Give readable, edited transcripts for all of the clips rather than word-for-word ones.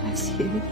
Bless you.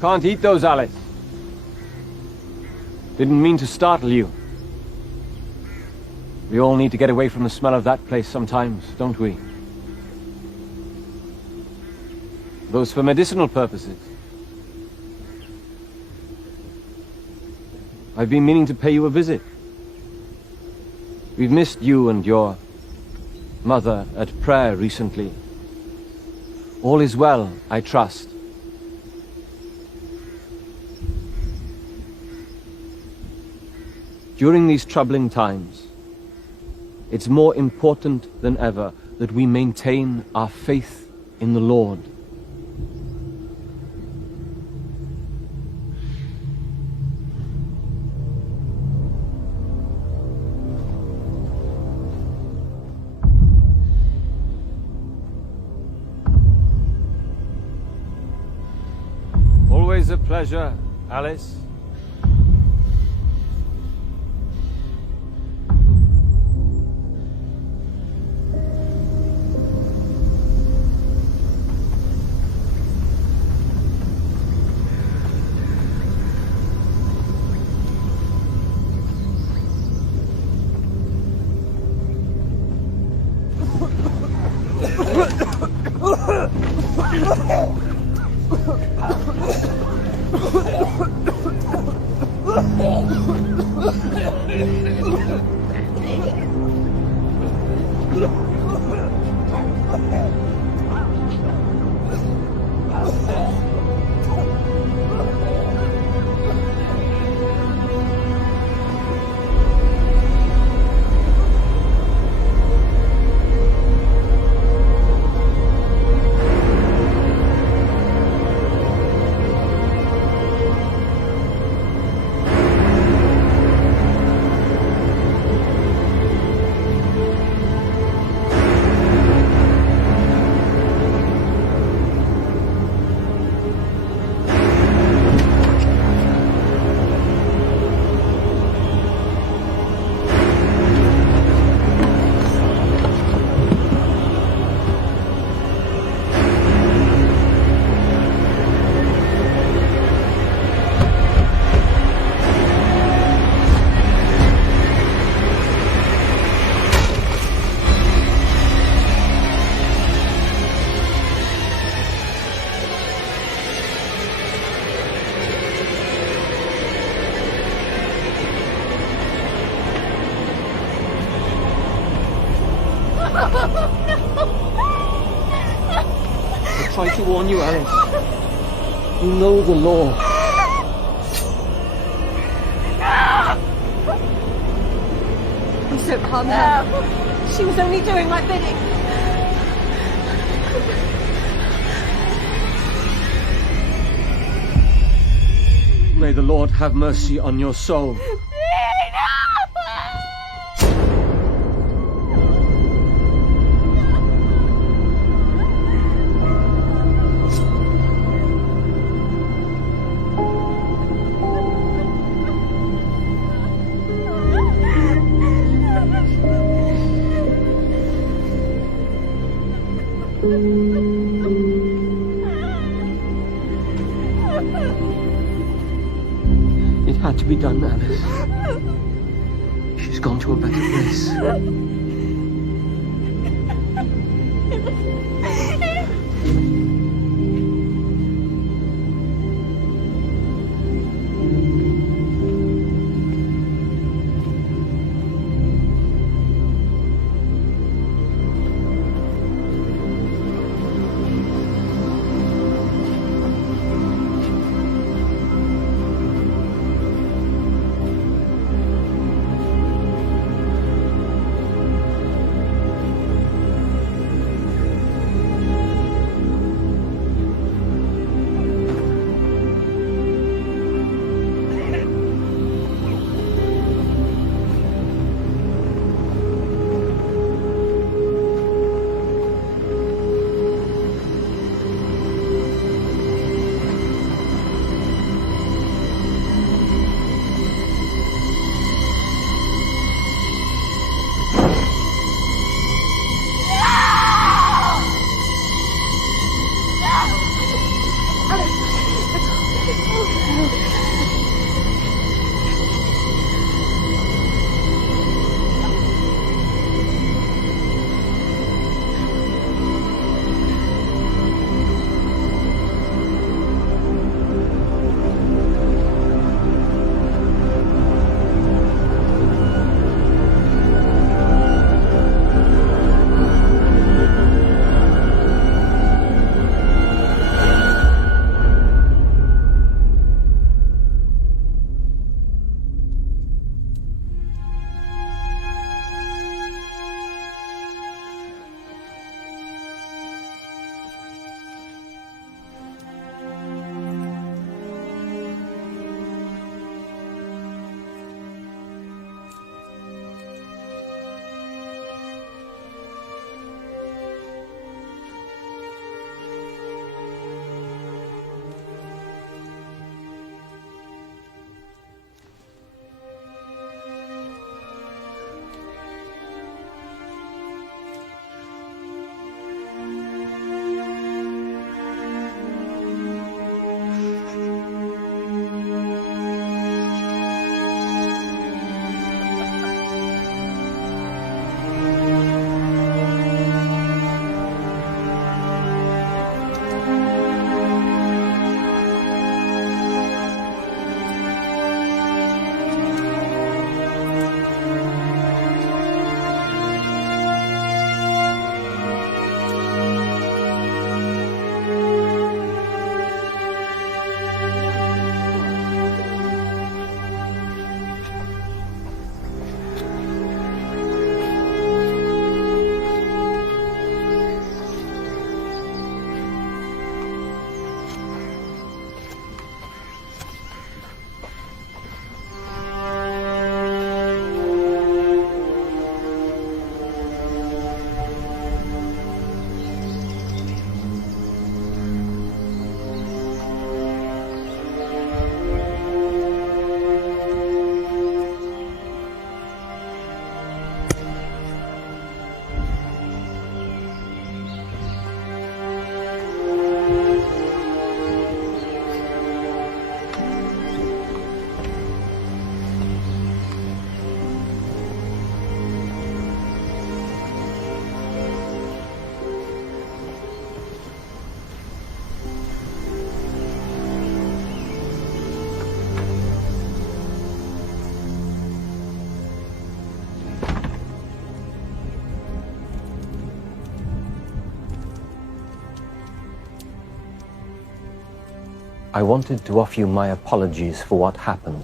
Can't eat those, Alice. Didn't mean to startle you. We all need to get away from the smell of that place sometimes, don't we? Those for medicinal purposes. I've been meaning to pay you a visit. We've missed you and your mother at prayer recently. All is well, I trust. During these troubling times, it's more important than ever that we maintain our faith in the Lord. Always a pleasure, Alice. I tried to warn you, Alice. You know the law. Please don't harm her. She was only doing my bidding. May the Lord have mercy on your soul. It had to be done, Alice. She's gone to a better place. I wanted to offer you my apologies for what happened.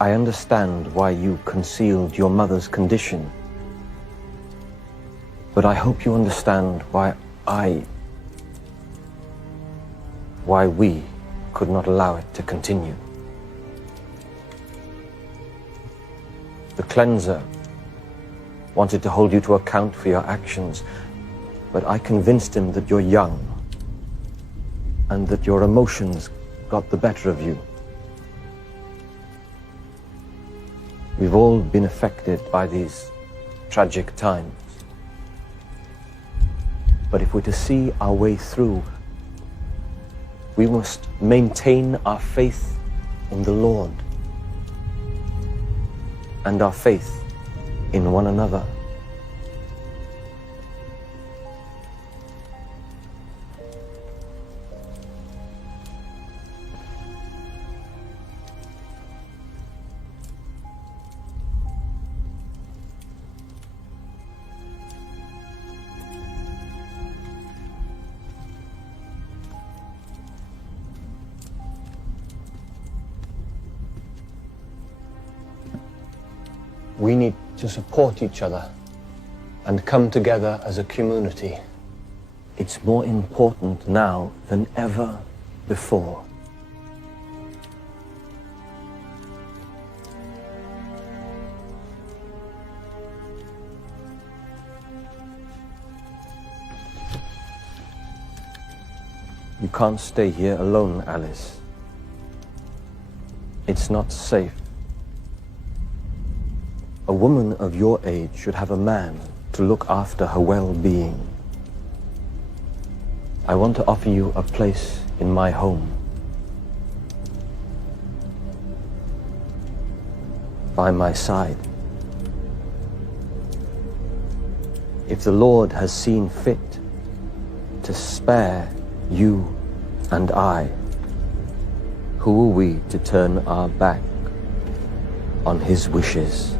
I understand why you concealed your mother's condition, but I hope you understand why we could not allow it to continue. The cleanser wanted to hold you to account for your actions, but I convinced him that you're young and that your emotions got the better of you. We've all been affected by these tragic times. But if we're to see our way through, we must maintain our faith in the Lord and our faith in one another. We need to support each other and come together as a community. It's more important now than ever before. You can't stay here alone, Alice. It's not safe. A woman of your age should have a man to look after her well-being. I want to offer you a place in my home. By my side. If the Lord has seen fit to spare you and I, who are we to turn our back on his wishes?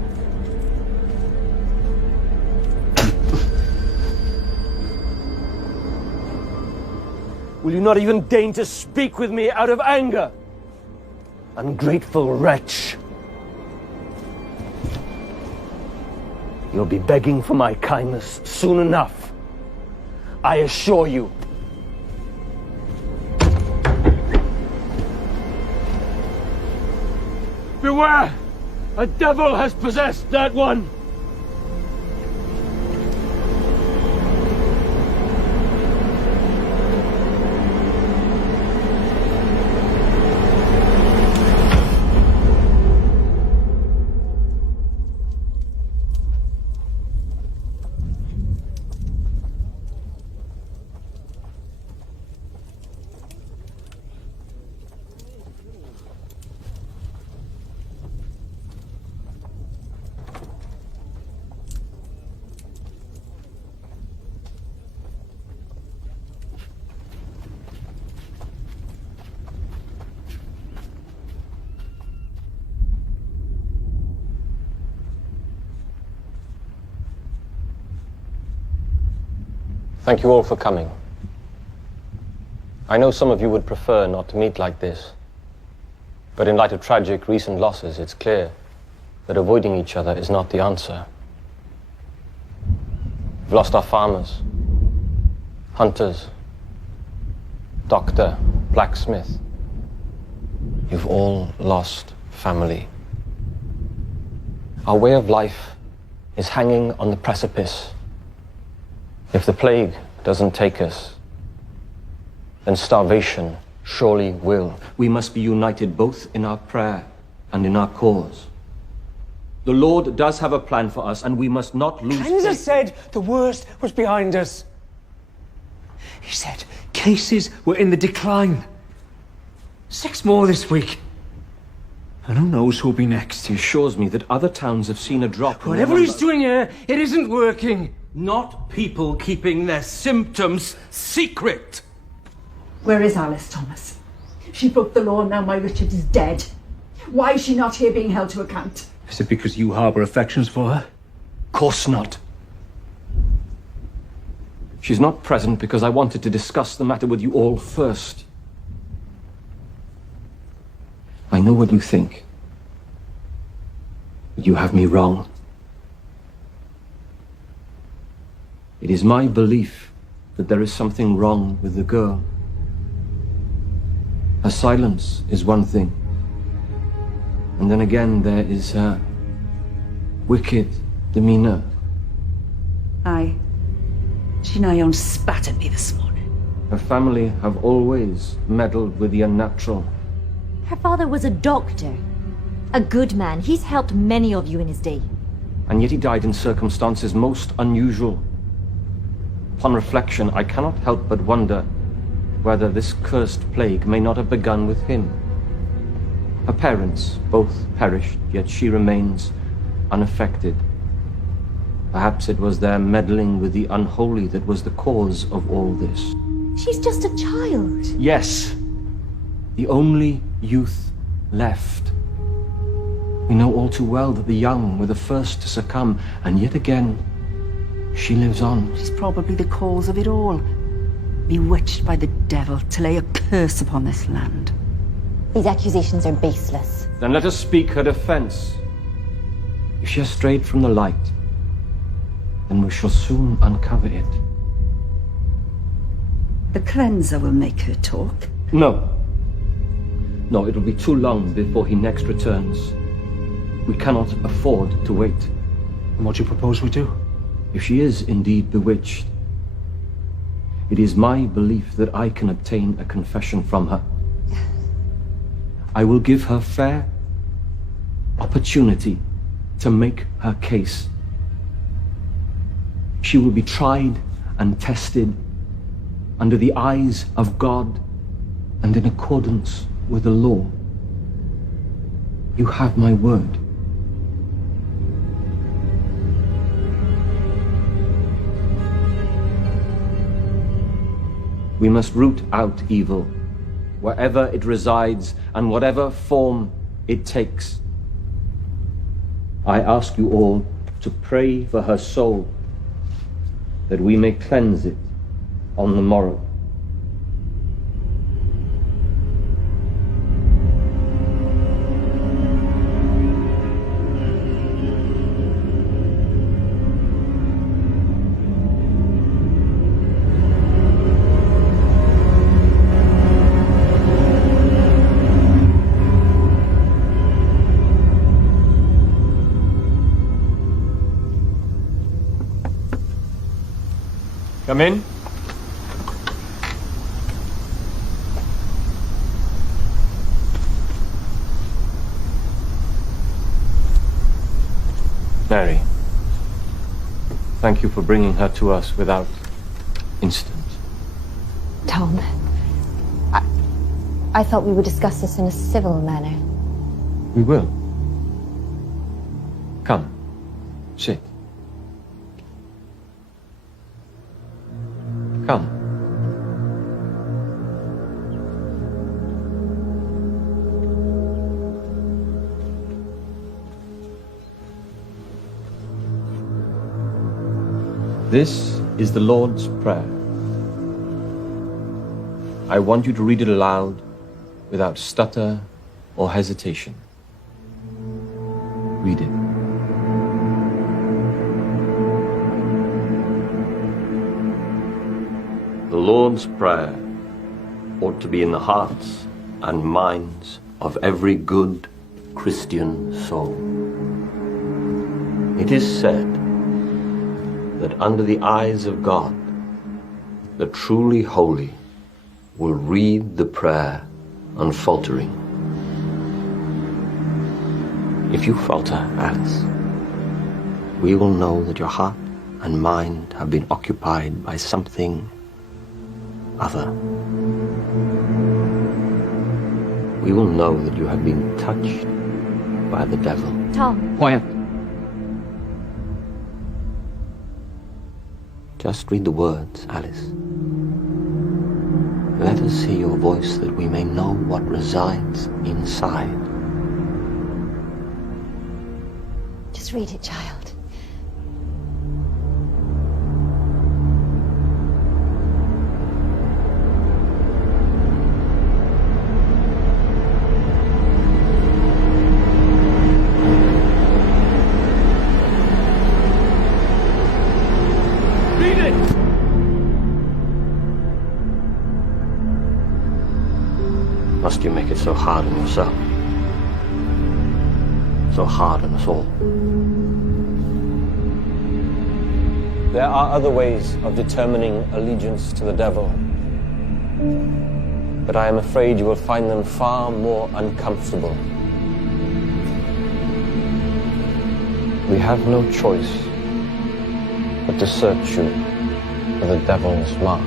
Will you not even deign to speak with me out of anger? Ungrateful wretch. You'll be begging for my kindness soon enough. I assure you. Beware! A devil has possessed that one! Thank you all for coming. I know some of you would prefer not to meet like this, but in light of tragic recent losses, it's clear that avoiding each other is not the answer. We've lost our farmers, hunters, doctor, blacksmith. You've all lost family. Our way of life is hanging on the precipice. If the plague doesn't take us, then starvation surely will. We must be united both in our prayer and in our cause. The Lord does have a plan for us, and we must not lose Cleanser faith. said the worst was behind us. He said cases were in the decline. 6 more this week. And who knows who'll be next? He assures me that other towns have seen a drop. Whatever he's doing here, it isn't working. Not people keeping their symptoms secret. Where is Alice, Thomas? She broke the law and now my Richard is dead. Why is she not here being held to account? Is it because you harbour affections for her? Of course not. She's not present because I wanted to discuss the matter with you all first. I know what you think. But you have me wrong. It is my belief that there is something wrong with the girl. Her silence is one thing. And then again, there is her wicked demeanor. Aye. She nigh on spat at me this morning. Her family have always meddled with the unnatural. Her father was a doctor. A good man. He's helped many of you in his day. And yet he died in circumstances most unusual. Upon reflection, I cannot help but wonder whether this cursed plague may not have begun with him. Her parents both perished, yet she remains unaffected. Perhaps it was their meddling with the unholy that was the cause of all this. She's just a child. Yes, the only youth left. We know all too well that the young were the first to succumb, and yet again, she lives on. She's probably the cause of it all. Bewitched by the devil to lay a curse upon this land. These accusations are baseless. Then let us speak her defense. If she has strayed from the light, then we shall soon uncover it. The cleanser will make her talk. No. No, it will be too long before he next returns. We cannot afford to wait. And what do you propose we do? If she is indeed bewitched, it is my belief that I can obtain a confession from her. I will give her fair opportunity to make her case. She will be tried and tested under the eyes of God and in accordance with the law. You have my word. We must root out evil, wherever it resides and whatever form it takes. I ask you all to pray for her soul, that we may cleanse it on the morrow. Come in. Mary, thank you for bringing her to us without incident. Tom, I thought we would discuss this in a civil manner. We will. Come, sit. Come. This is the Lord's Prayer. I want you to read it aloud without stutter or hesitation. Read it. The Lord's Prayer ought to be in the hearts and minds of every good Christian soul. It is said that under the eyes of God, the truly holy will read the prayer unfaltering. If you falter, Alice, we will know that your heart and mind have been occupied by something other. We will know that you have been touched by the devil. Tom. Quiet. Just read the words, Alice. Let us hear your voice that we may know what resides inside. Just read it, child. must you make it so hard on yourself? So hard on us all? There are other ways of determining allegiance to the devil, but I am afraid you will find them far more uncomfortable. We have no choice but to search you for the devil's mark.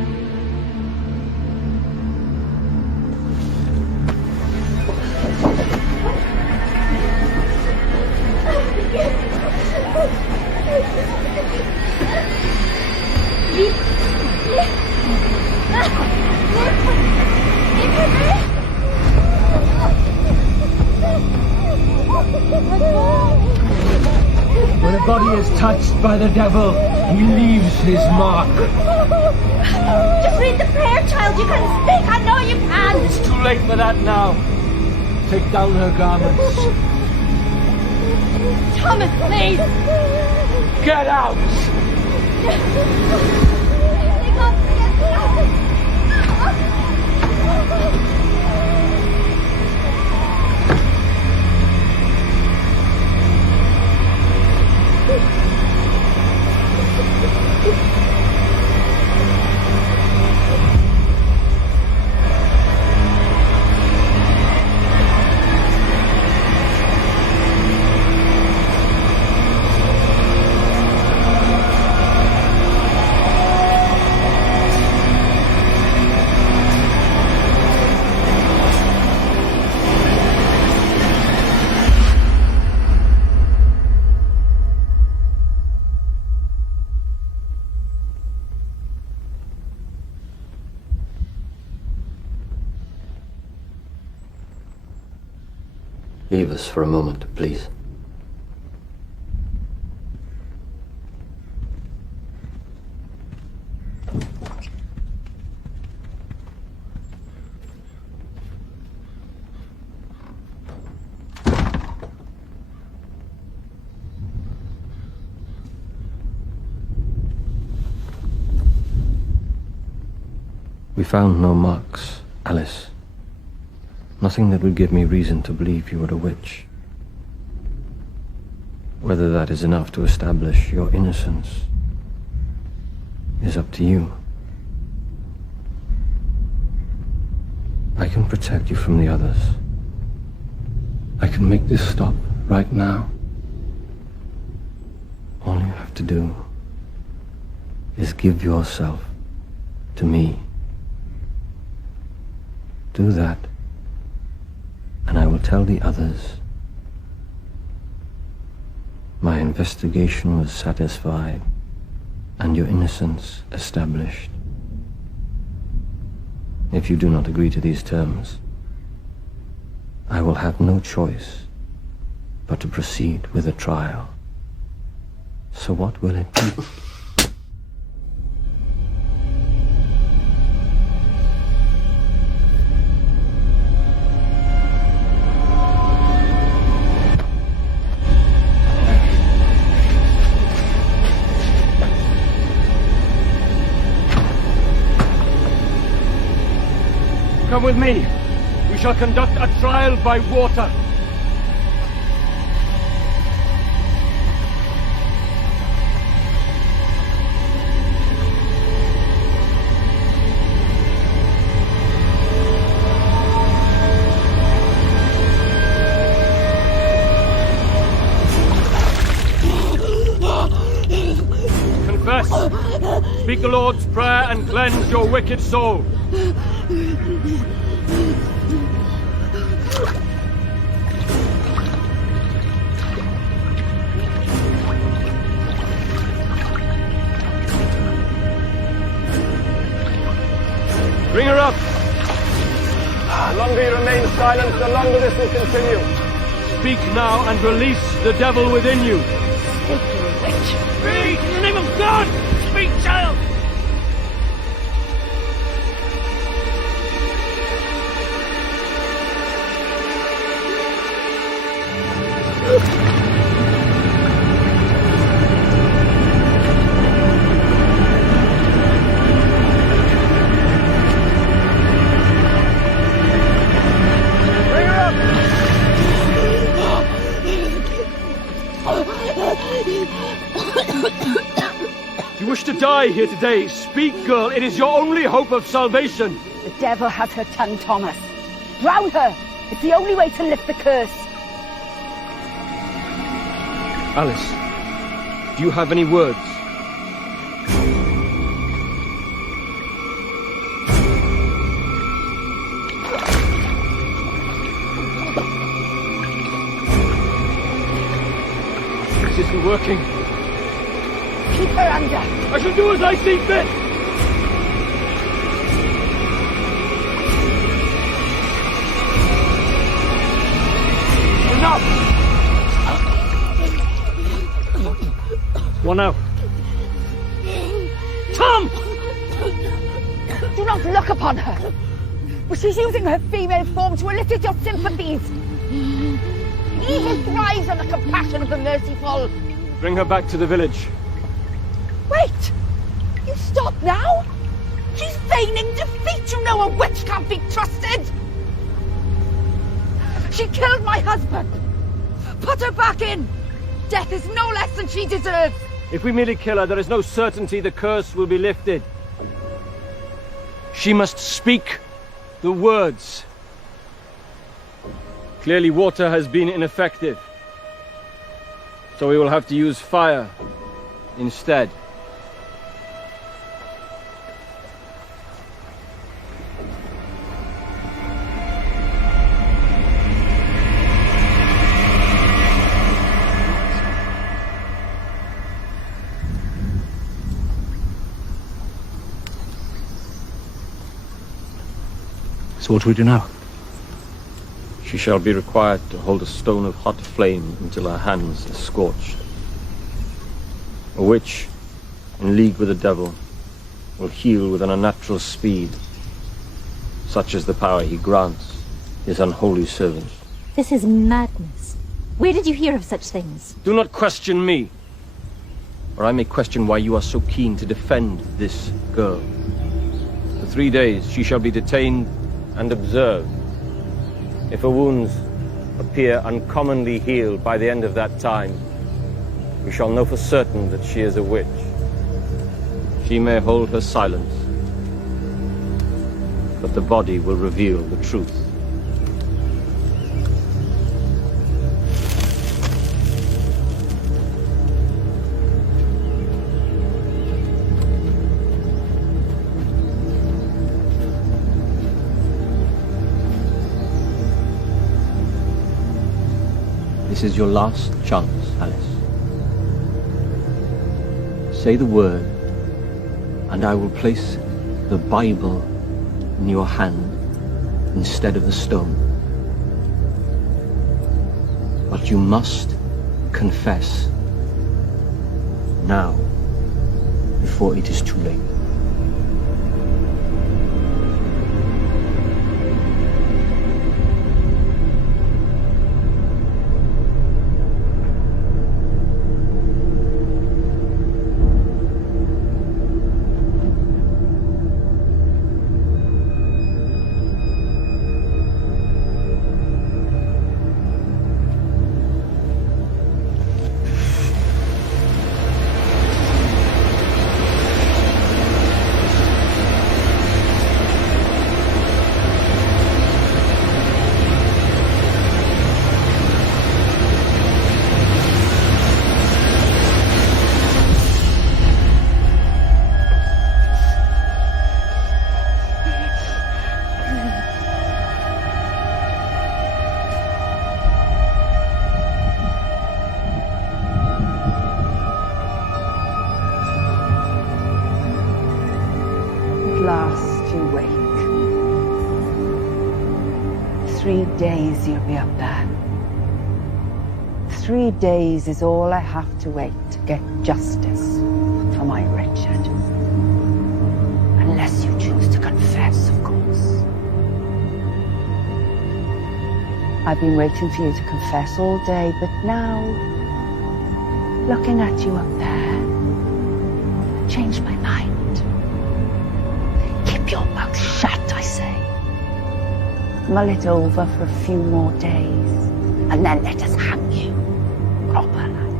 When a body is touched by the devil, he leaves his mark. Just read the prayer, child. You can speak. I know you can. It's too late for that now. Take down her garments. Thomas, please. Get out! Leave us for a moment, please. We found no marks, Alice. Nothing that would give me reason to believe you were a witch. Whether that is enough to establish your innocence is up to you. I can protect you from the others. I can make this stop right now. All you have to do is give yourself to me. Do that, and I will tell the others. My investigation was satisfied, and your innocence established. If you do not agree to these terms, I will have no choice but to proceed with a trial. So what will it be? Come with me. We shall conduct a trial by water. Confess. Speak the Lord's Prayer and cleanse your wicked soul. Bring her up! The longer you remain silent, the longer this will continue. Speak now and release the devil within you. Speak, you witch. Speak! In the name of God! Speak, child! stay here today. Speak, girl. It is your only hope of salvation. The devil has her tongue, Thomas. Drown her. It's the only way to lift the curse. Alice, do you have any words? This isn't working. Keep her under. I shall do as I see fit. Enough! One out. Tom! Do not look upon her. But she's using her female form to elicit your sympathies. Evil thrives on the compassion of the merciful. Bring her back to the village. Wait! You stop now? She's feigning defeat. You know a witch can't be trusted. She killed my husband. Put her back in. Death is no less than she deserves. If we merely kill her, there is no certainty the curse will be lifted. She must speak the words. Clearly, water has been ineffective. So we will have to use fire instead. So what do we do now? She shall be required to hold a stone of hot flame until her hands are scorched. A witch, in league with the devil, will heal with an unnatural speed, such as the power he grants his unholy servants. This is madness. Where did you hear of such things? Do not question me, or I may question why you are so keen to defend this girl. For 3 days she shall be detained and observed. If her wounds appear uncommonly healed by the end of that time, we shall know for certain that she is a witch. She may hold her silence, but the body will reveal the truth. This is your last chance, Alice. Say the word, and I will place the Bible in your hand instead of the stone. But you must confess now, before it is too late. Last you wake. 3 days you'll be up there. 3 days is all I have to wait to get justice for my Richard. Unless you choose to confess, of course. I've been waiting for you to confess all day, but now, looking at you up there, I've changed my mind. Keep your mouth shut, I say. Mull it over for a few more days, and then let us hang you, proper like.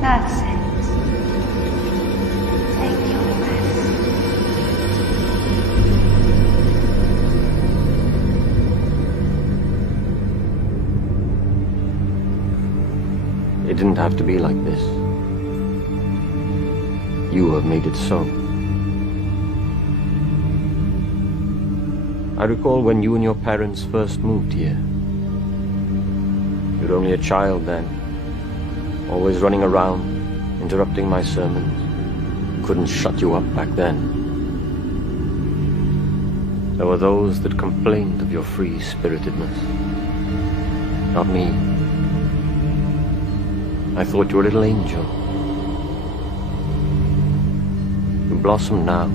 That's it. It didn't have to be like this. You have made it so. I recall when you and your parents first moved here. You were only a child then, always running around, interrupting my sermons. Couldn't shut you up back then. There were those that complained of your free-spiritedness. Not me. I thought you were a little angel. You blossom now.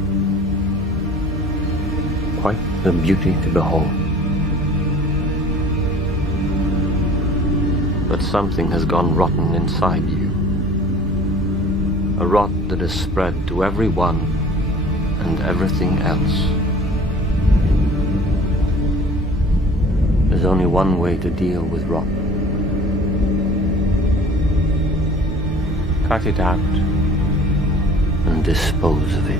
Quite a beauty to behold. But something has gone rotten inside you. A rot that has spread to everyone and everything else. There's only one way to deal with rot. Cut it out and dispose of it.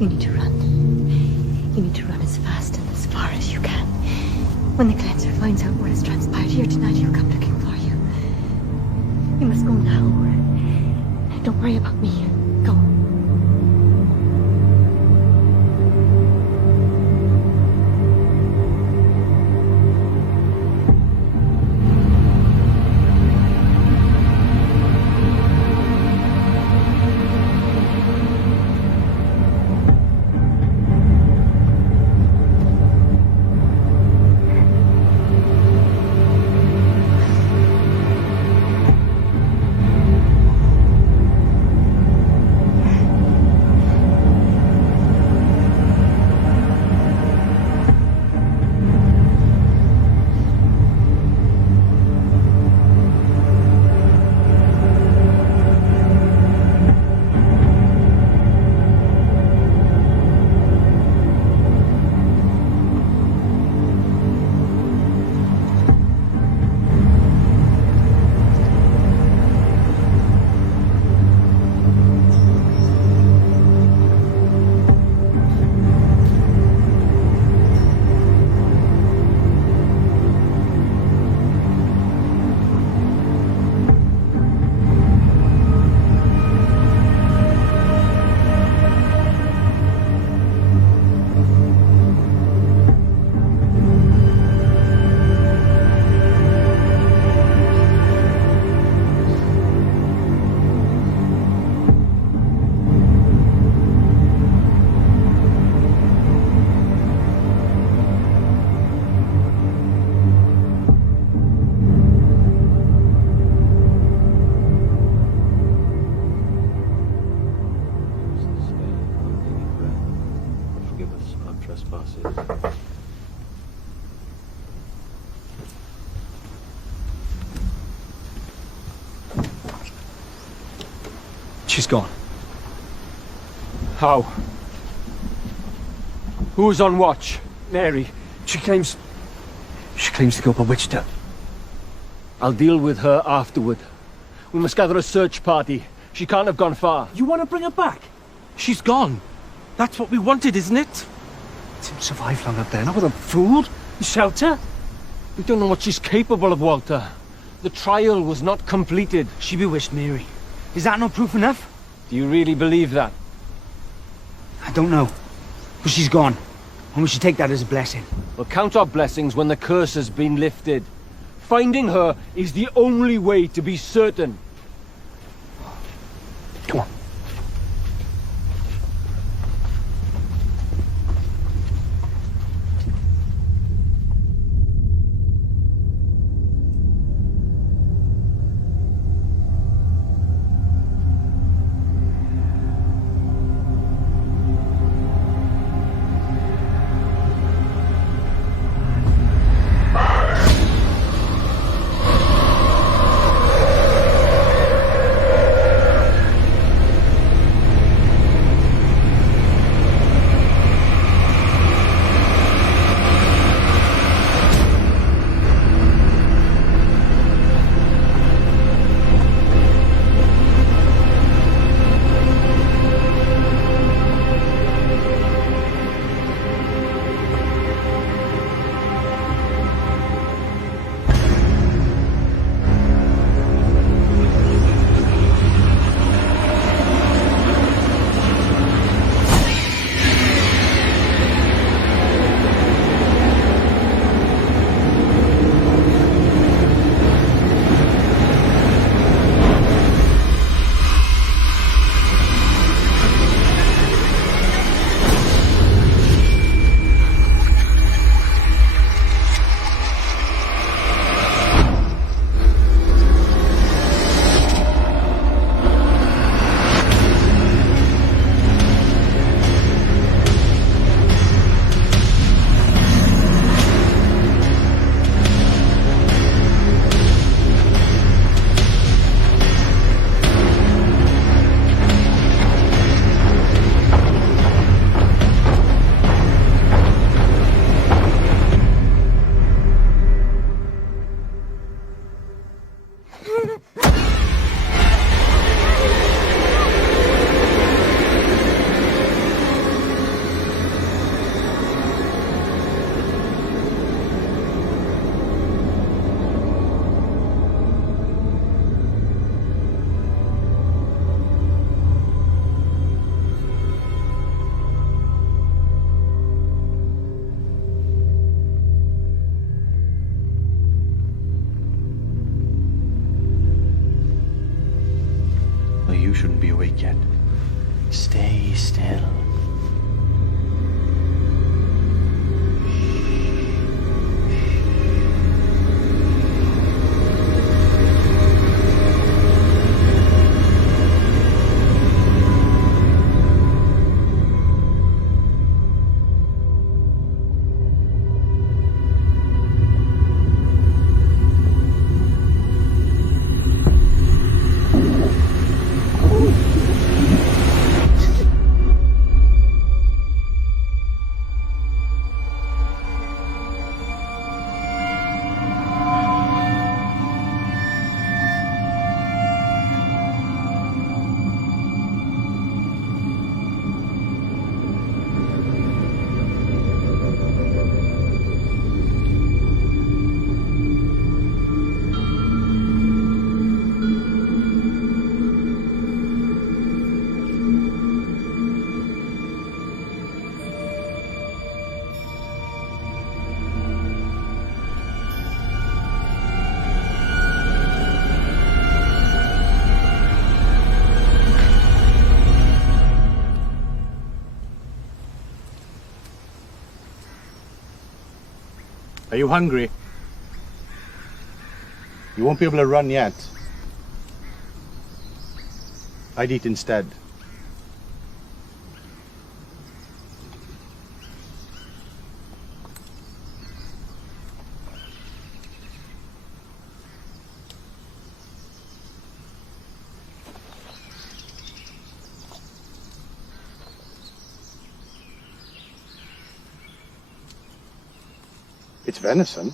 You need to run. You need to run as fast and as far as you can. When the cleanser finds out what has transpired here tonight, he'll come looking for you. You must go now. Don't worry about me. Go. She's gone. How? Who's on watch? Mary. She claims the girl bewitched her. I'll deal with her afterward. We must gather a search party. She can't have gone far. You want to bring her back? She's gone. That's what we wanted, isn't it? Didn't survive long up there. Not with a food, shelter. We don't know what she's capable of, Walter. The trial was not completed. She bewitched Mary. Is that not proof enough? Do you really believe that? I don't know. But she's gone. And we should take that as a blessing. We'll count our blessings when the curse has been lifted. Finding her is the only way to be certain. Come on. You shouldn't be awake yet. Stay still. Are you hungry? You won't be able to run yet. I'd eat instead. It's venison.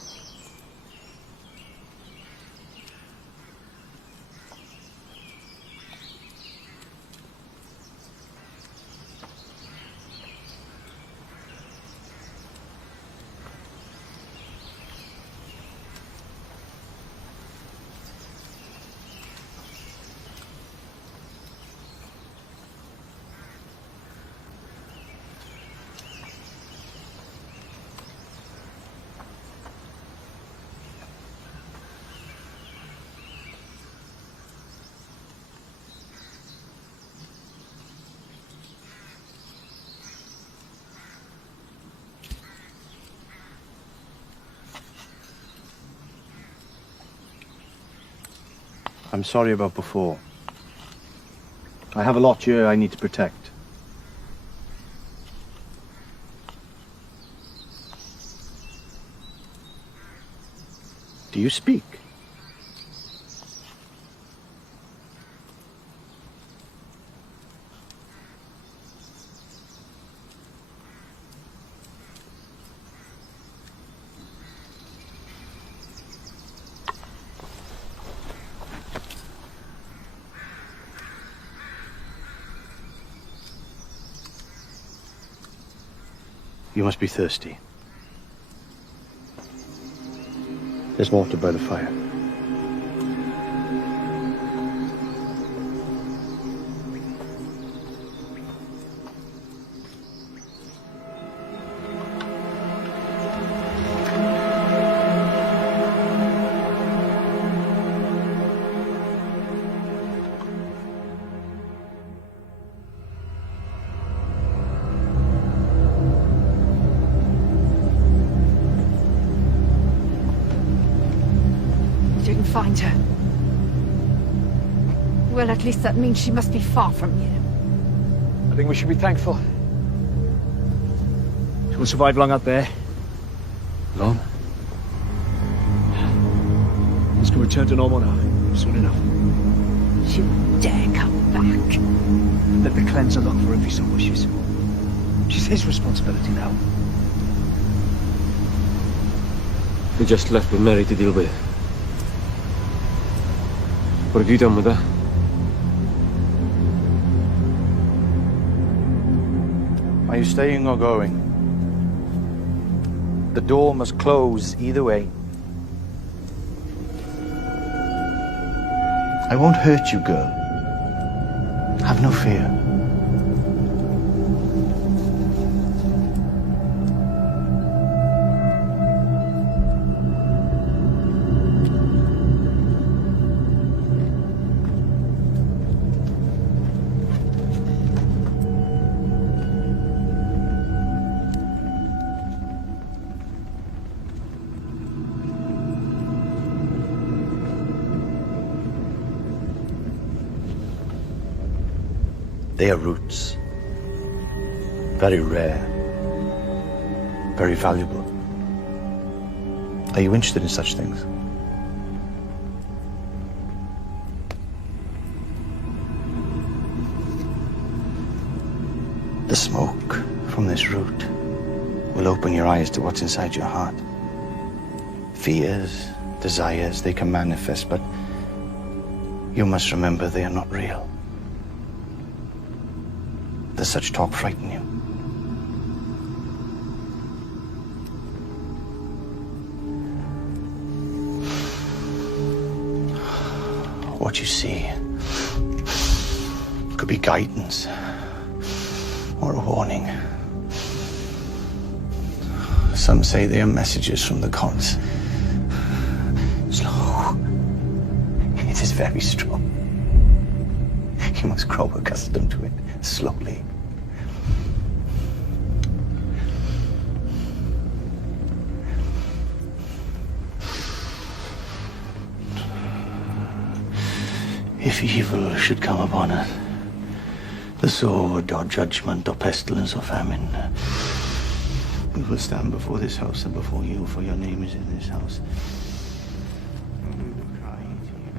I'm sorry about before. I have a lot here I need to protect. Do you speak? You must be thirsty. There's water by the fire. Find her. Well, at least that means she must be far from you. I think we should be thankful. She won't survive long out there. Alone? This can return to normal now, soon enough. She won't dare come back. Let the cleanser look for her if he so wishes. She's his responsibility now. We just left with Mary to deal with. What have you done with her? Are you staying or going? The door must close either way. I won't hurt you, girl. Have no fear. They are roots. Very rare. Very valuable. Are you interested in such things? The smoke from this root will open your eyes to what's inside your heart. Fears, desires, they can manifest, but you must remember they are not real. Does such talk frighten you? What you see could be guidance or a warning. Some say they are messages from the gods. Slow. It is very strong. You must grow accustomed to it slowly. If evil should come upon us, the sword or judgment or pestilence or famine, we will stand before this house and before you, for your name is in this house. And we will cry to you.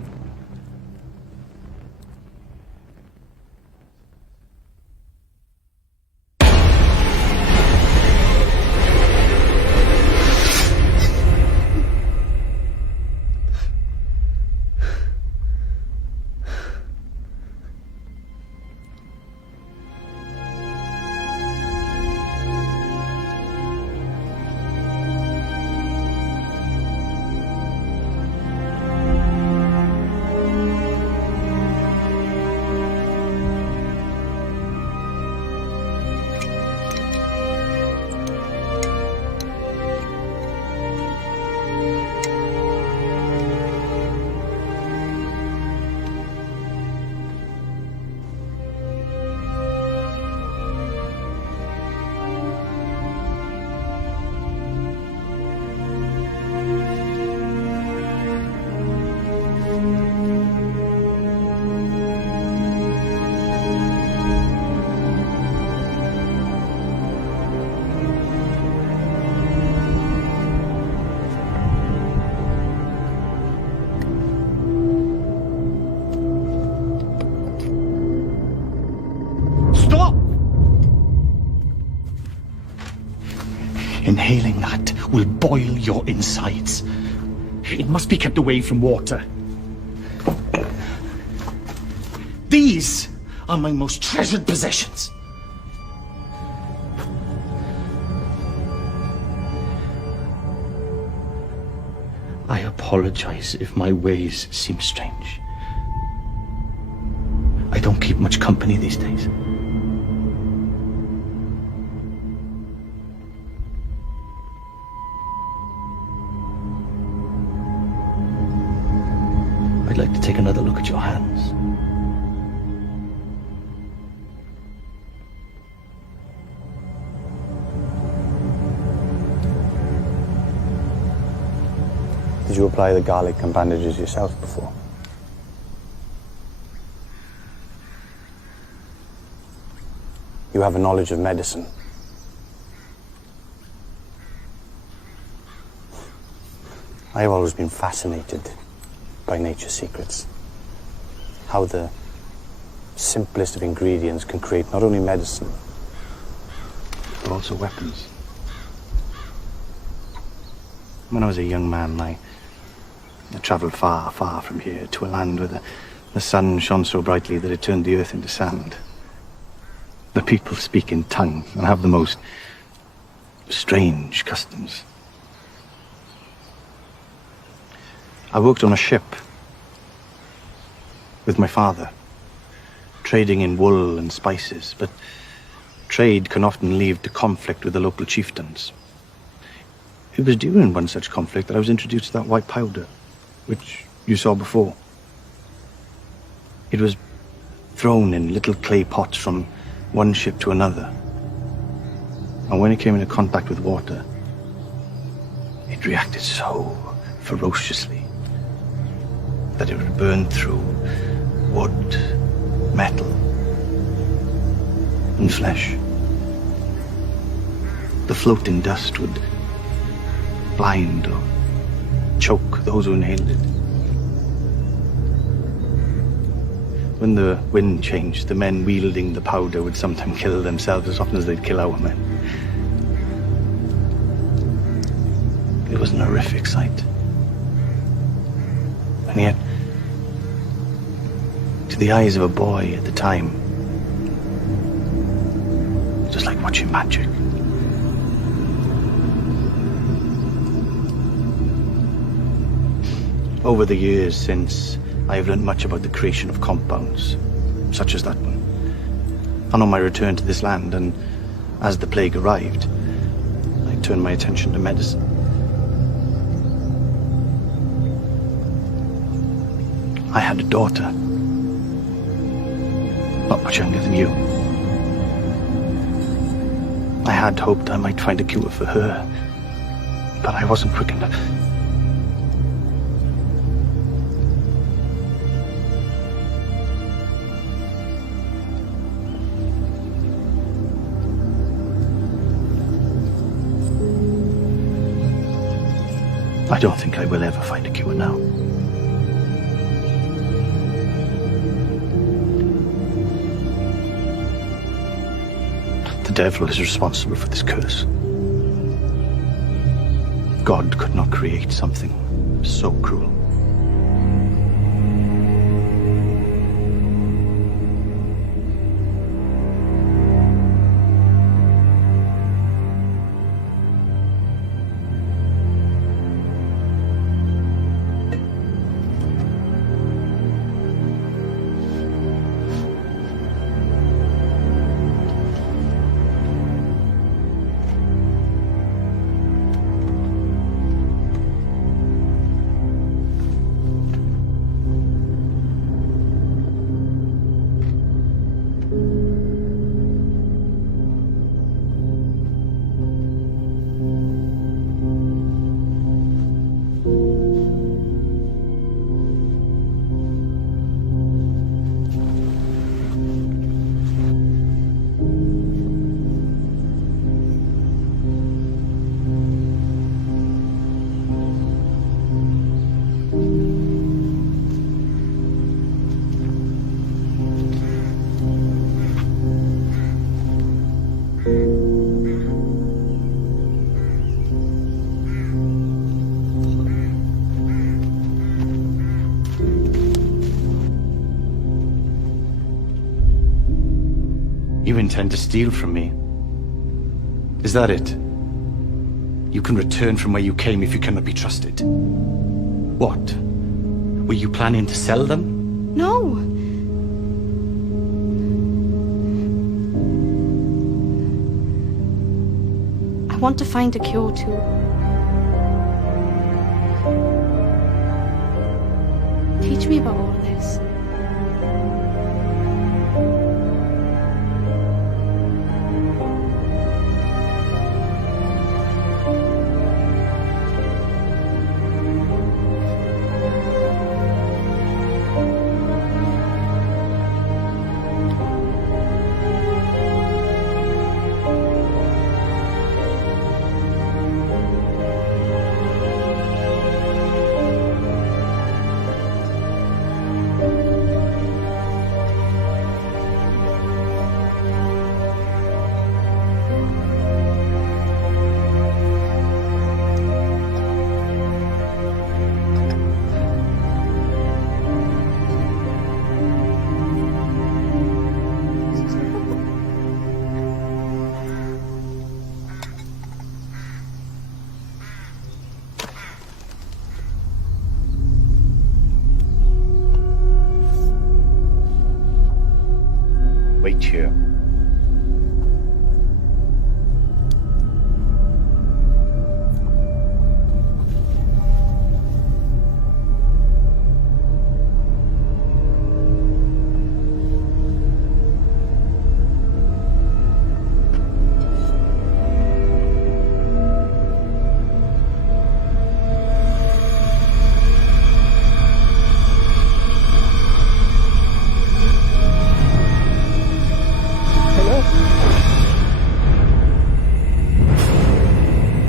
Inhaling that will boil your insides. It must be kept away from water. These are my most treasured possessions. I apologize if my ways seem strange. I don't keep much company these days. I'd like to take another look at your hands. Did you apply the garlic and bandages yourself before? You have a knowledge of medicine. I have always been fascinated by nature's secrets. How the simplest of ingredients can create not only medicine, but also weapons. When I was a young man, I travelled far, far from here to a land where the sun shone so brightly that it turned the earth into sand. The people speak in tongues and have the most strange customs. I worked on a ship with my father, trading in wool and spices, but trade can often lead to conflict with the local chieftains. It was during one such conflict that I was introduced to that white powder, which you saw before. It was thrown in little clay pots from one ship to another. And when it came into contact with water, it reacted so ferociously that it would burn through wood, metal, and flesh. The floating dust would blind or choke those who inhaled it. When the wind changed, the men wielding the powder would sometimes kill themselves as often as they'd kill our men. It was an horrific sight. And yet, to the eyes of a boy at the time, it was like watching magic. Over the years since, I have learned much about the creation of compounds, such as that one. And on my return to this land, and as the plague arrived, I turned my attention to medicine. I had a daughter, not much younger than you. I had hoped I might find a cure for her, but I wasn't quick enough. I don't think I will ever find a cure now. The devil is responsible for this curse. God could not create something so cruel. intend to steal from me. Is that it? You can return from where you came if you cannot be trusted. What? Were you planning to sell them? No. I want to find a cure too. Teach me about all this. Wait here.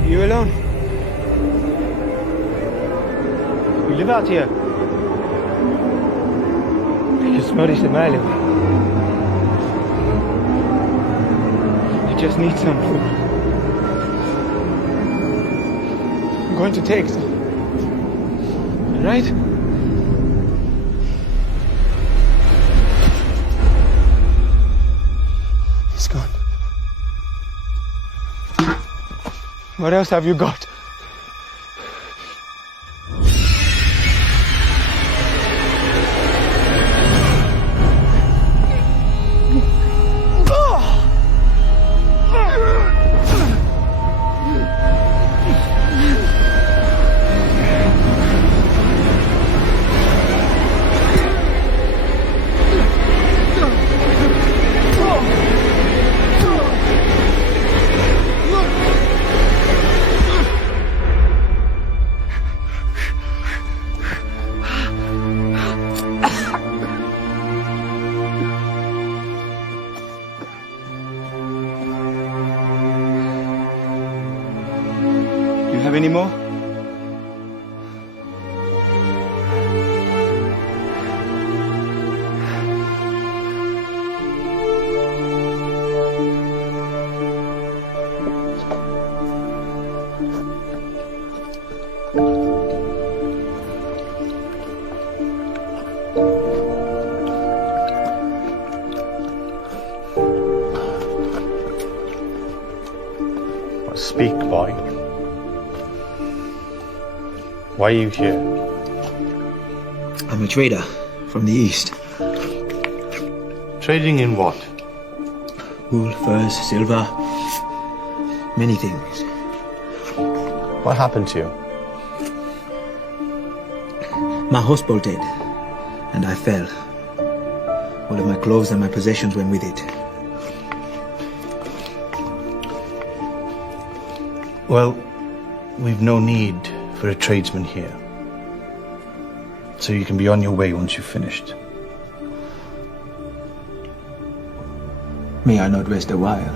You alone? You live out here? Just noticed a mile away. I just need some food. I'm going to take some. All right? He's gone. What else have you got? You have any more? Speak, boy. Why are you here? I'm a trader from the east. Trading in what? Wool, furs, silver, many things. What happened to you? My horse bolted, and I fell. All of my clothes and my possessions went with it. Well, we've no need for a tradesman here. So you can be on your way once you've finished. May I not rest a while?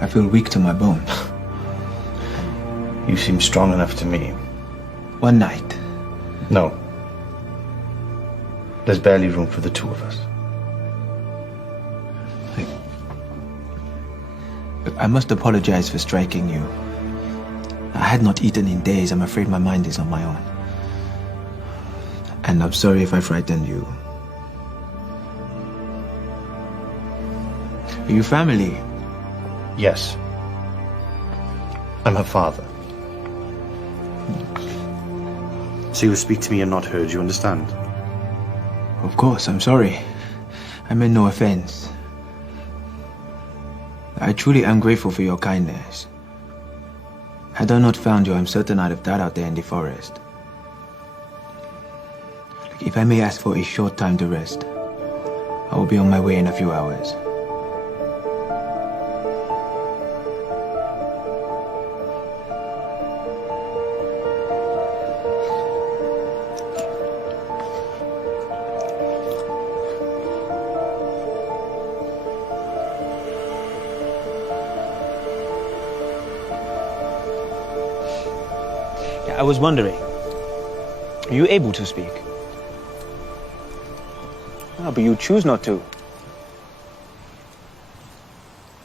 I feel weak to my bone. You seem strong enough to me. One night, No. There's barely room for the two of us. I must apologize for striking you. I had not eaten in days. I'm afraid my mind is on my own. And I'm sorry if I frightened you. Are you family? Yes. I'm her father. So you speak to me and not heard, you understand? Of course, I'm sorry. I meant no offense. I truly am grateful for your kindness. Had I not found you, I'm certain I'd have died out there in the forest. If I may ask for a short time to rest, I will be on my way in a few hours. I was wondering, are you able to speak? Ah, but you choose not to.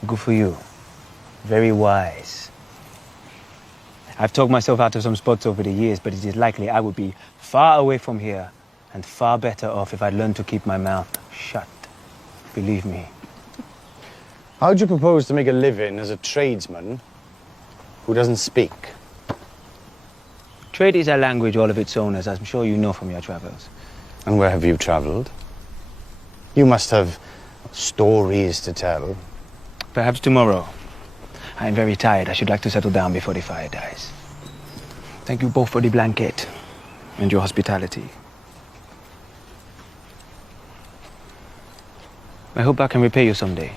Good for you. Very wise. I've talked myself out of some spots over the years, but it is likely I would be far away from here and far better off if I'd learned to keep my mouth shut. Believe me. How'd you propose to make a living as a tradesman who doesn't speak? Trade is a language all of its own, as I'm sure you know from your travels. And where have you traveled? You must have stories to tell. Perhaps tomorrow. I'm very tired. I should like to settle down before the fire dies. Thank you both for the blanket and your hospitality. I hope I can repay you someday.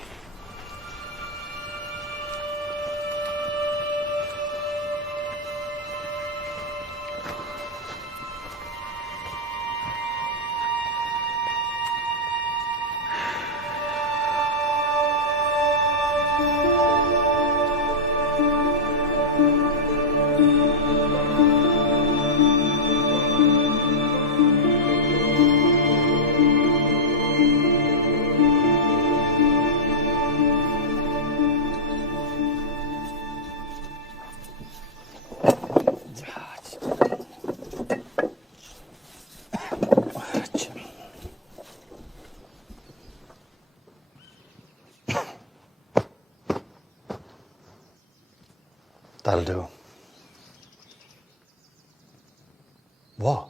That'll do. What?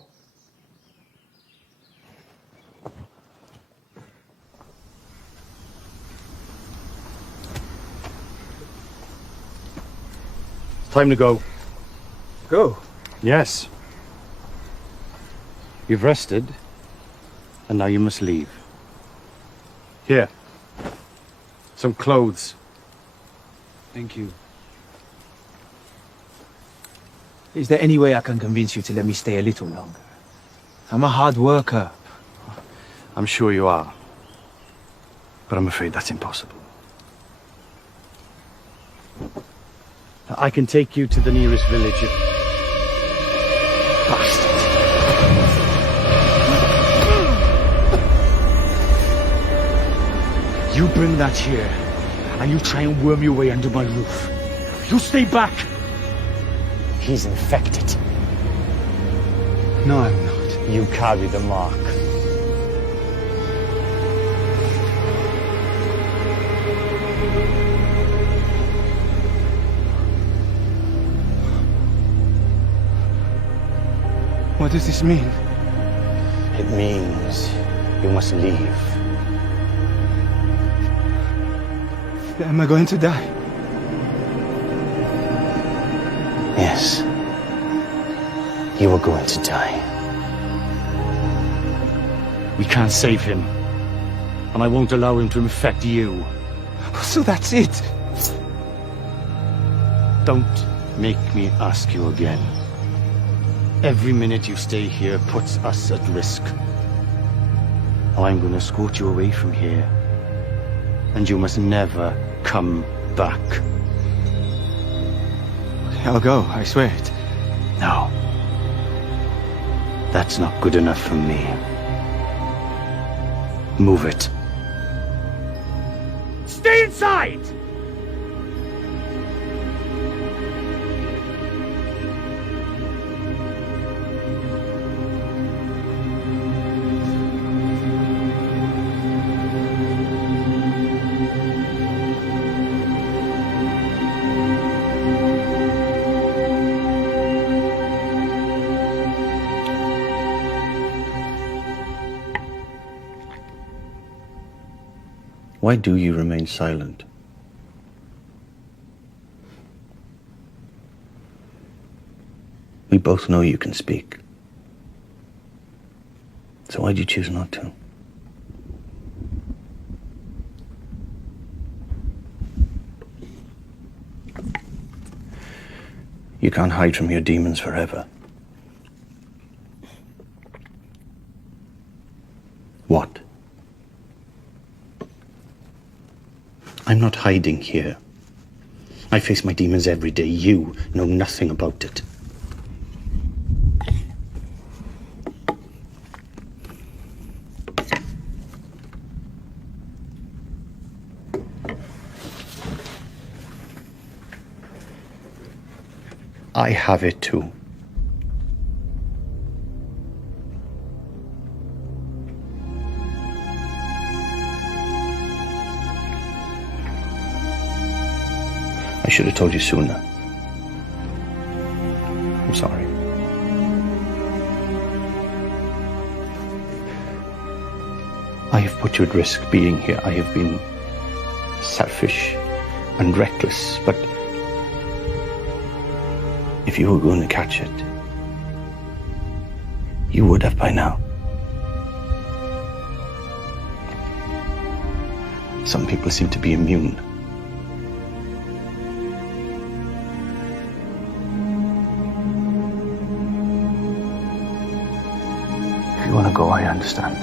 Time to go. Go. Yes. You've rested, and now you must leave. Here. Some clothes. Thank you. Is there any way I can convince you to let me stay a little longer? I'm a hard worker. I'm sure you are. But I'm afraid that's impossible. I can take you to the nearest village. Bastard. You bring that here, and you try and worm your way under my roof. You stay back. He's infected. No, I'm not. You carry the mark. What does this mean? It means you must leave. Am I going to die? Yes. You are going to die. We can't save him. And I won't allow him to infect you. So that's it? Don't make me ask you again. Every minute you stay here puts us at risk. I'm going to escort you away from here. And you must never come back. I'll go, I swear it. No. That's not good enough for me. Move it. Stay inside! Why do you remain silent? We both know you can speak. So why do you choose not to? You can't hide from your demons forever. What? I'm not hiding here. I face my demons every day. You know nothing about it. I have it too. I should have told you sooner. I'm sorry. I have put you at risk being here. I have been selfish and reckless, but if you were going to catch it, you would have by now. Some people seem to be immune. If you want to go, I understand.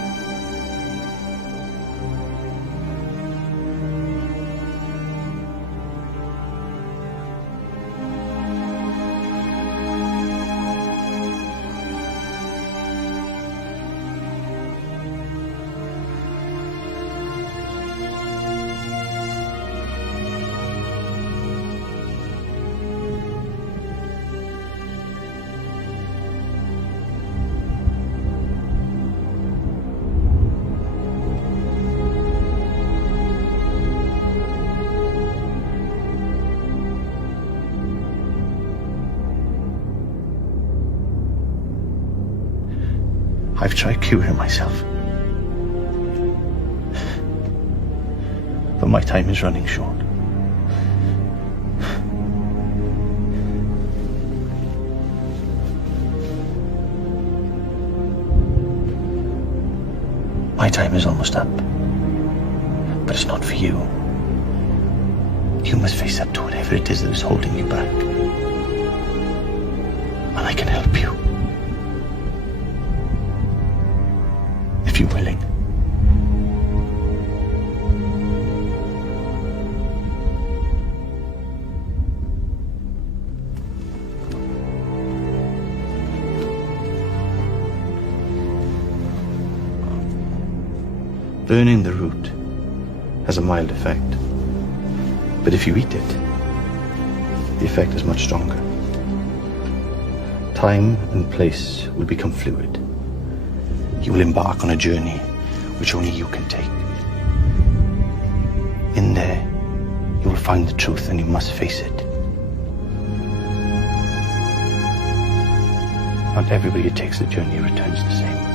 I've tried curing myself. But my time is running short. My time is almost up. But it's not for you. You must face up to whatever it is that is holding you back. And I can help you. If you're willing. Burning the root has a mild effect. But if you eat it, the effect is much stronger. Time and place will become fluid. You will embark on a journey which only you can take. In there, you will find the truth and you must face it. Not everybody who takes the journey returns the same.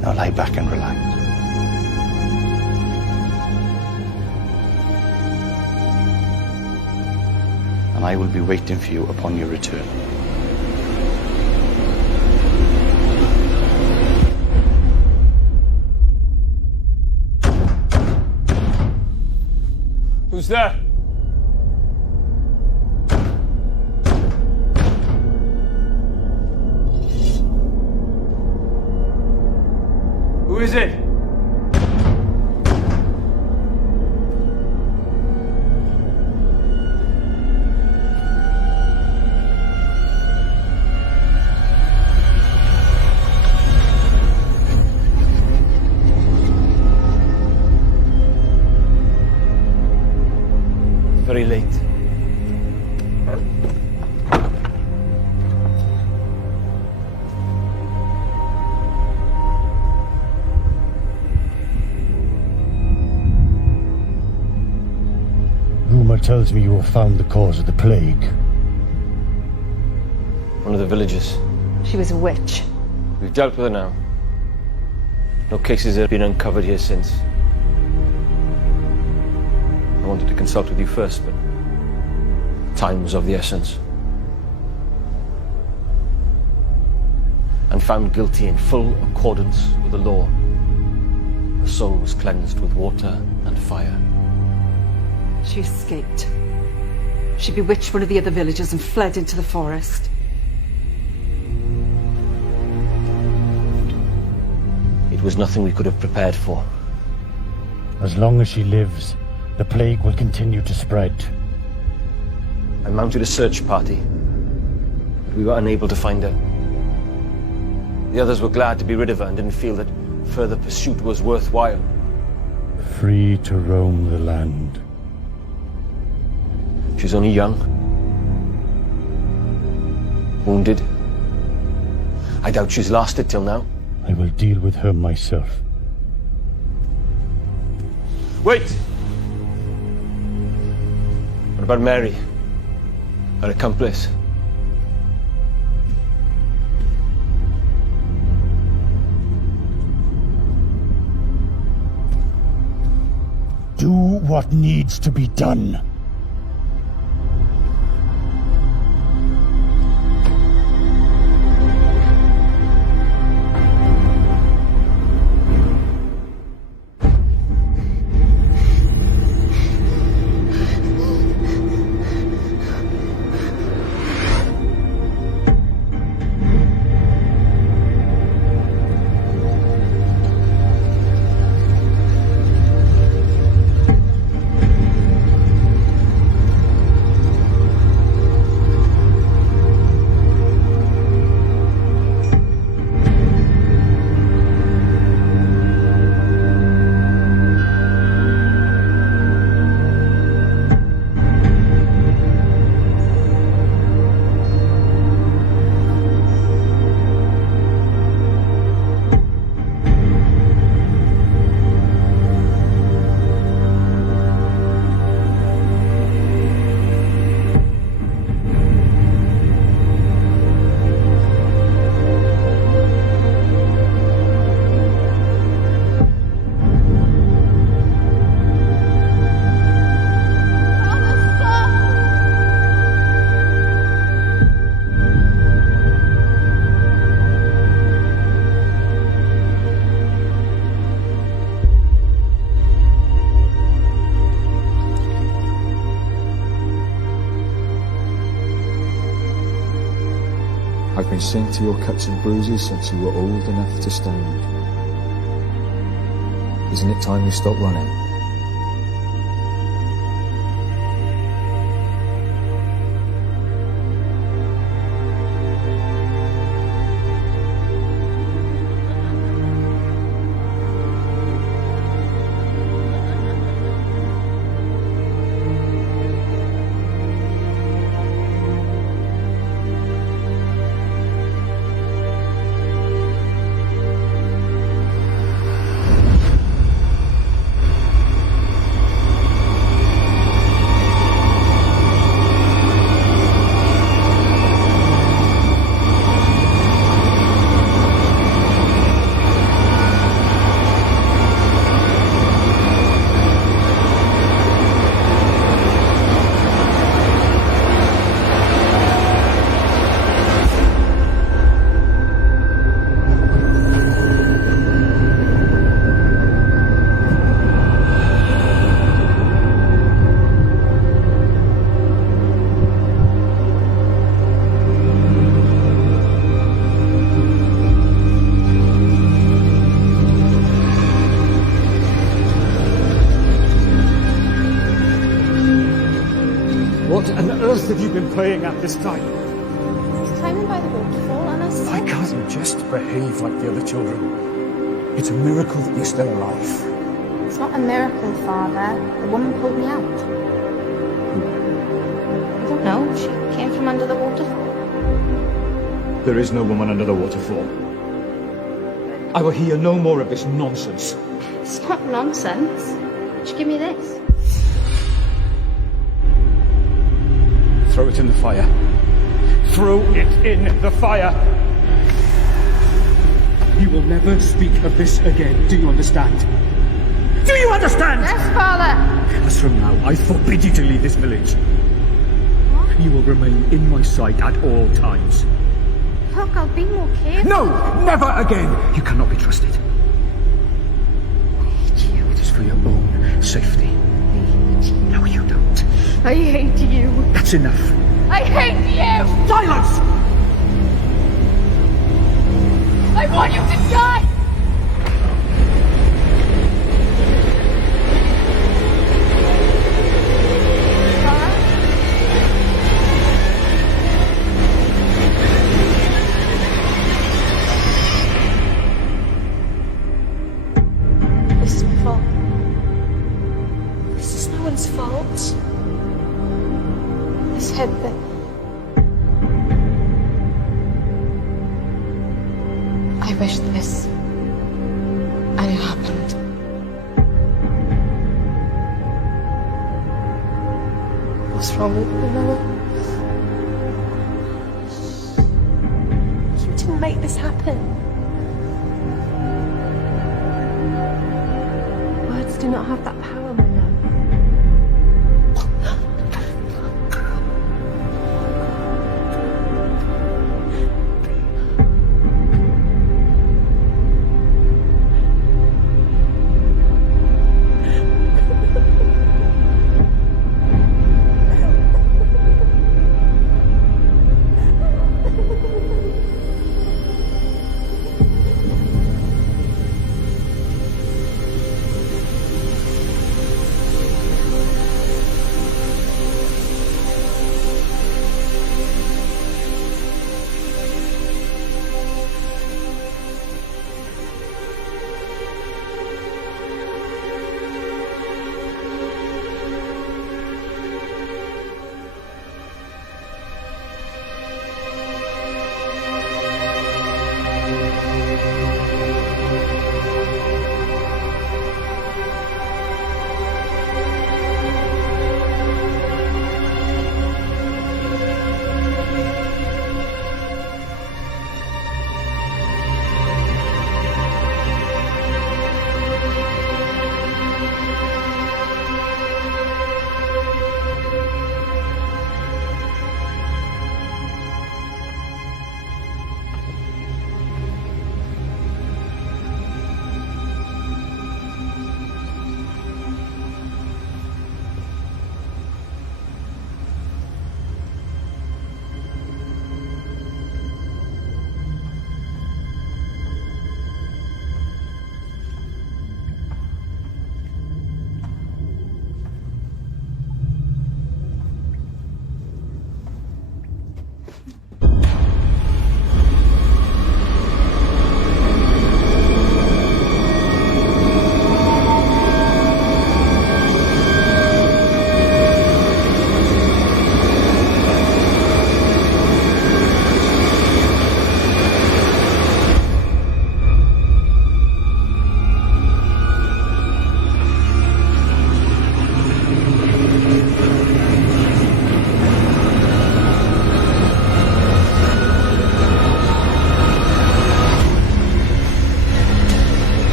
Now lie back and relax. And I will be waiting for you upon your return. Who's there? Who is it? Very late. Rumor tells me you have found the cause of the plague. One of the villagers. She was a witch. We've dealt with her now. No cases have been uncovered here since. I wanted to consult with you first, but time was of the essence. And found guilty in full accordance with the law. Her soul was cleansed with water and fire. She escaped. She bewitched one of the other villagers and fled into the forest. It was nothing we could have prepared for. As long as she lives, the plague will continue to spread. I mounted a search party, but we were unable to find her. The others were glad to be rid of her and didn't feel that further pursuit was worthwhile. Free to roam the land. She's only young. Wounded. I doubt she's lasted till now. I will deal with her myself. Wait! What about Mary? Her accomplice? Do what needs to be done. I've been seeing to your cuts and bruises since you were old enough to stand. Isn't it time you stopped running? What on earth have you been playing at this time? He's climbing by the waterfall and I said... Why can't you just behave like the other children? It's a miracle that you're still alive. It's not a miracle, Father. The woman pulled me out. I don't know. She came from under the waterfall. There is no woman under the waterfall. I will hear no more of this nonsense. It's not nonsense. Just give me this. Throw it in the fire. threw it in the fire. You will never speak of this again. Do you understand? Do you understand? Yes, Father. As from now, I forbid you to leave this village. What? You will remain in my sight at all times. Look, I'll be more careful. No! Never again! You cannot be trusted. It is for your own safety. No, you don't. I hate you. That's enough. I hate you! Silence! I want you to die! This is my fault. This is no one's fault. I said that. I wish this hadn't happened. What's wrong with you, Mama? You didn't make this happen. Words do not have that power, my love.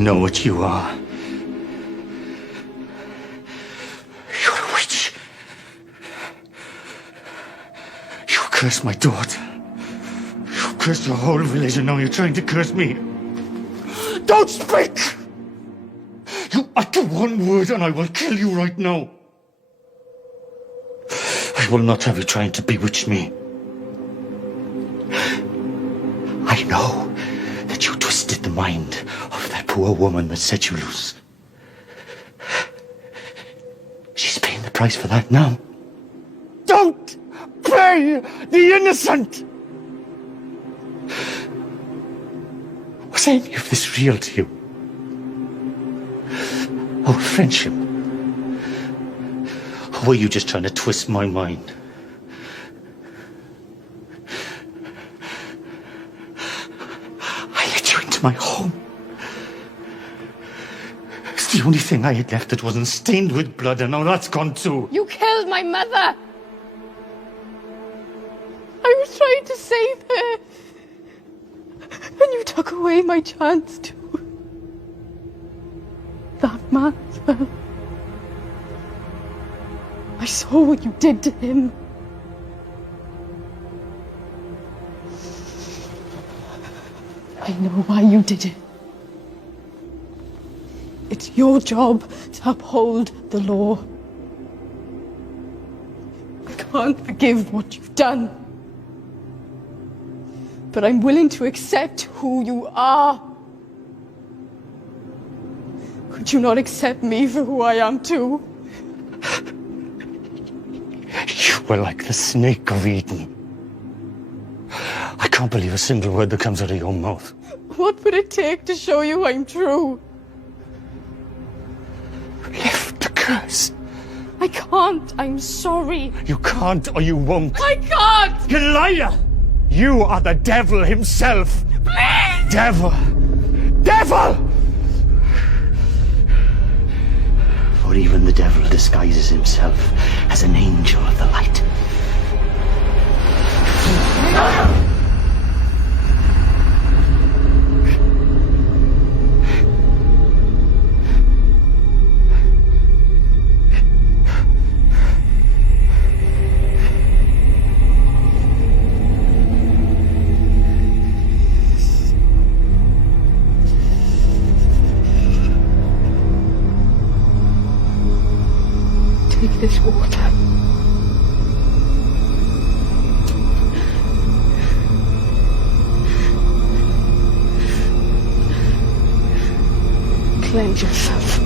know what you are. You're a witch. You cursed my daughter. You cursed your whole village, and now you're trying to curse me. Don't speak! You utter one word and I will kill you right now. I will not have you trying to bewitch me. I know that you twisted the mind of that poor woman that set you loose. She's paying the price for that now. Don't play the innocent! Was any of this real to you? Our friendship? Or were you just trying to twist my mind? I let you into my home. It's the only thing I had left that wasn't stained with blood, and now that's gone too. You killed my mother! I was trying to save her. And you took away my chance to. That man as well. I saw what you did to him. I know why you did it. It's your job to uphold the law. I can't forgive what you've done. But I'm willing to accept who you are. Could you not accept me for who I am too? You were like the snake of Eden. I can't believe a single word that comes out of your mouth. What would it take to show you I'm true? Lift the curse. I can't. I'm sorry. You can't or you won't. I can't! You liar! You are the devil himself! Please! Devil! Devil! For even the devil disguises himself as an angel of the light. Take this water. Cleanse yourself.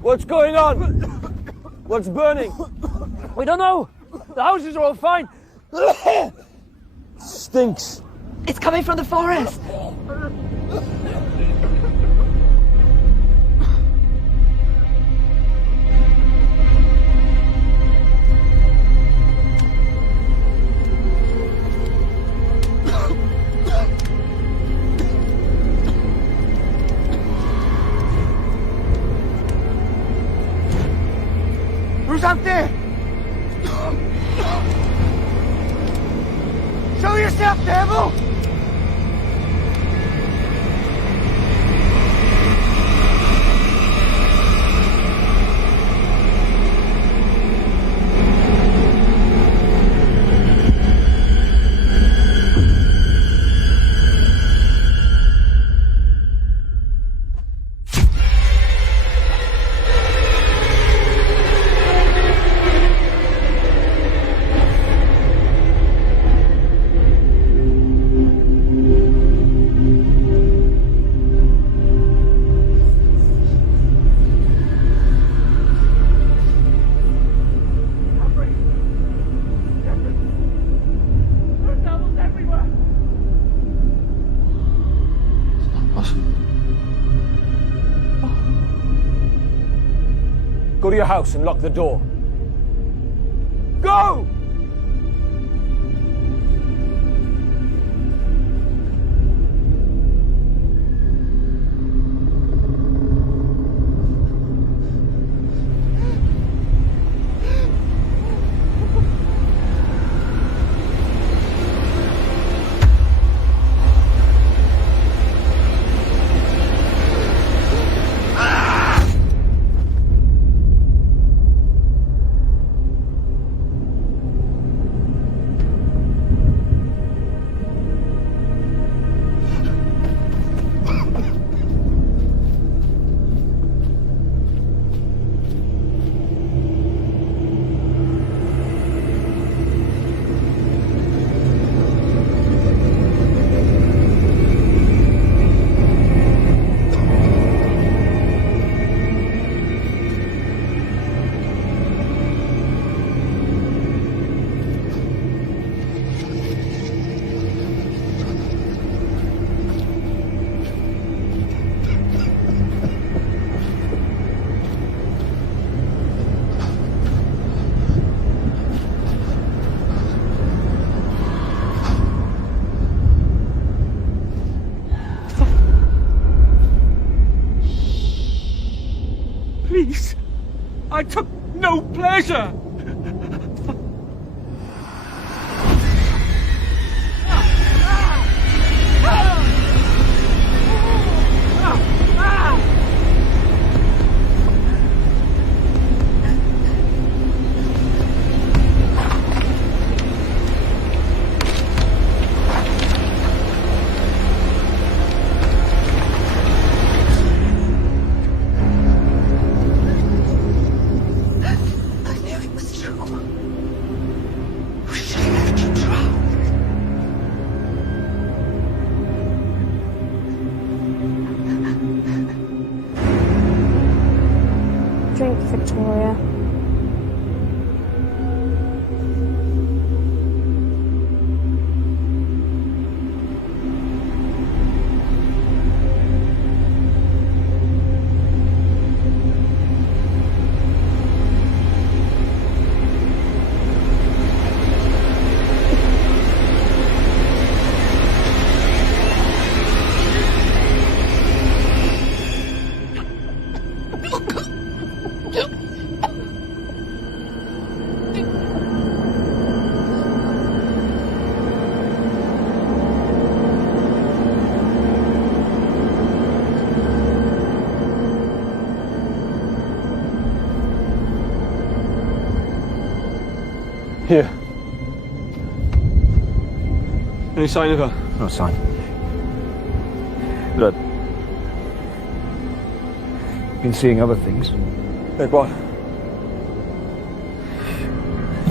What's going on? What's burning? We don't know. The houses are all fine. Stinks. It's coming from the forest. Who's up there? Show yourself, devil! Go to your house and lock the door. Go! Please. I took no pleasure. Drink, Victoria. Here. Any sign of her? No sign. Blood. Been seeing other things. Like what?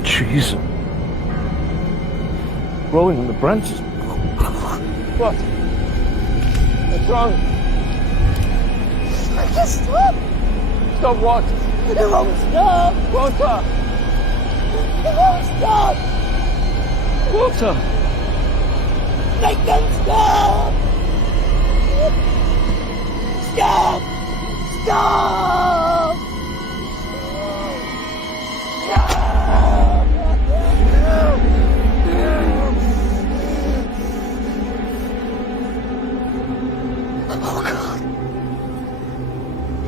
Trees. growing in the branches. What? What's wrong? I can't stop! Stop what? It won't stop! Walter! It won't stop! Walter! Make them stop! Stop! Stop! Oh, God.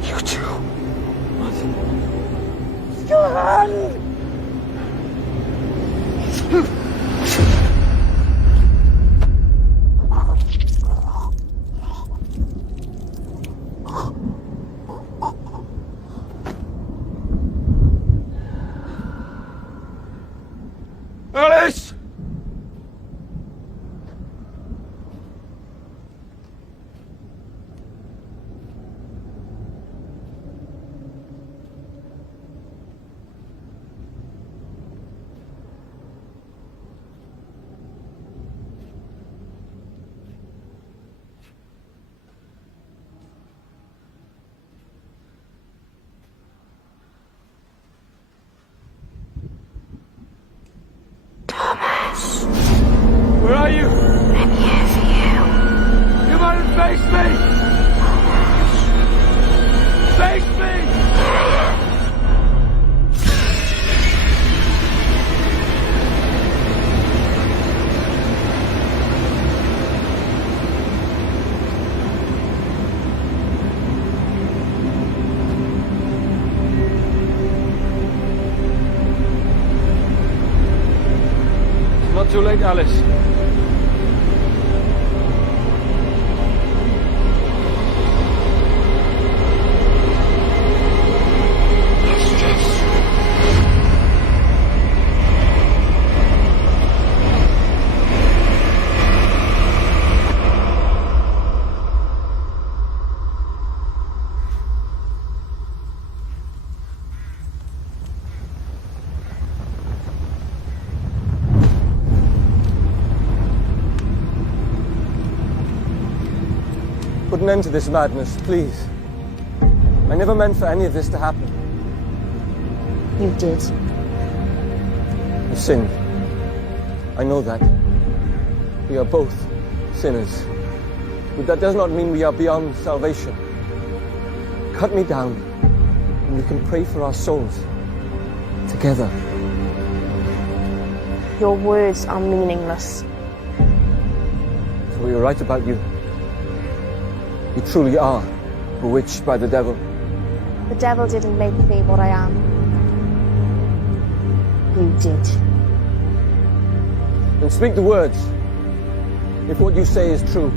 You too. What? Your hand! Alice! Where are you? I'm here for you. Come on and face me! Face me! It's not too late, Alice. Put an end to this madness, please. I never meant for any of this to happen. You did. I sinned. I know that. We are both sinners. But that does not mean we are beyond salvation. Cut me down, and we can pray for our souls. Together. Your words are meaningless. So we were right about you. You truly are bewitched by the devil. The devil didn't make me what I am. You did. Then speak the words. If what you say is true,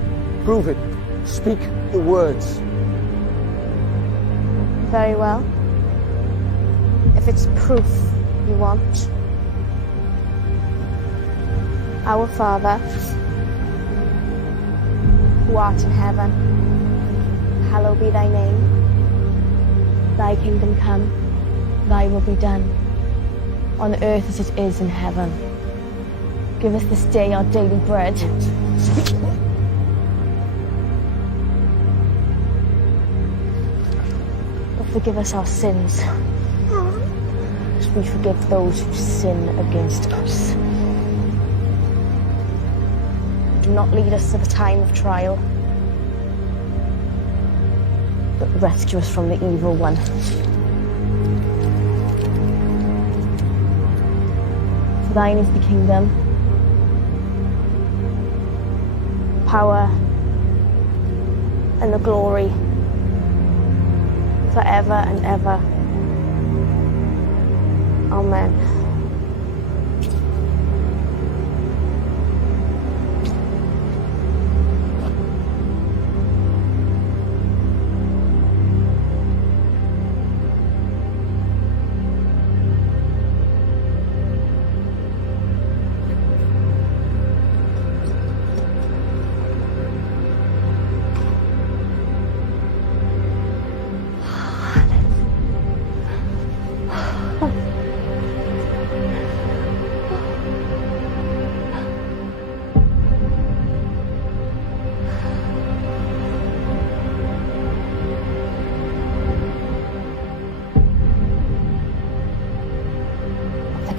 prove it. Speak the words. Very well. If it's proof you want. Our Father, who art in heaven, hallowed be thy name. Thy kingdom come, thy will be done, on earth as it is in heaven. Give us this day our daily bread. But forgive us our sins, as we forgive those who sin against us. Do not lead us to the time of trial, but rescue us from the evil one. For thine is the kingdom, power, and the glory, forever and ever. Amen.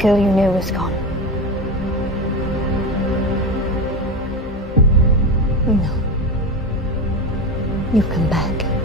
girl you knew was gone. No. You've come back.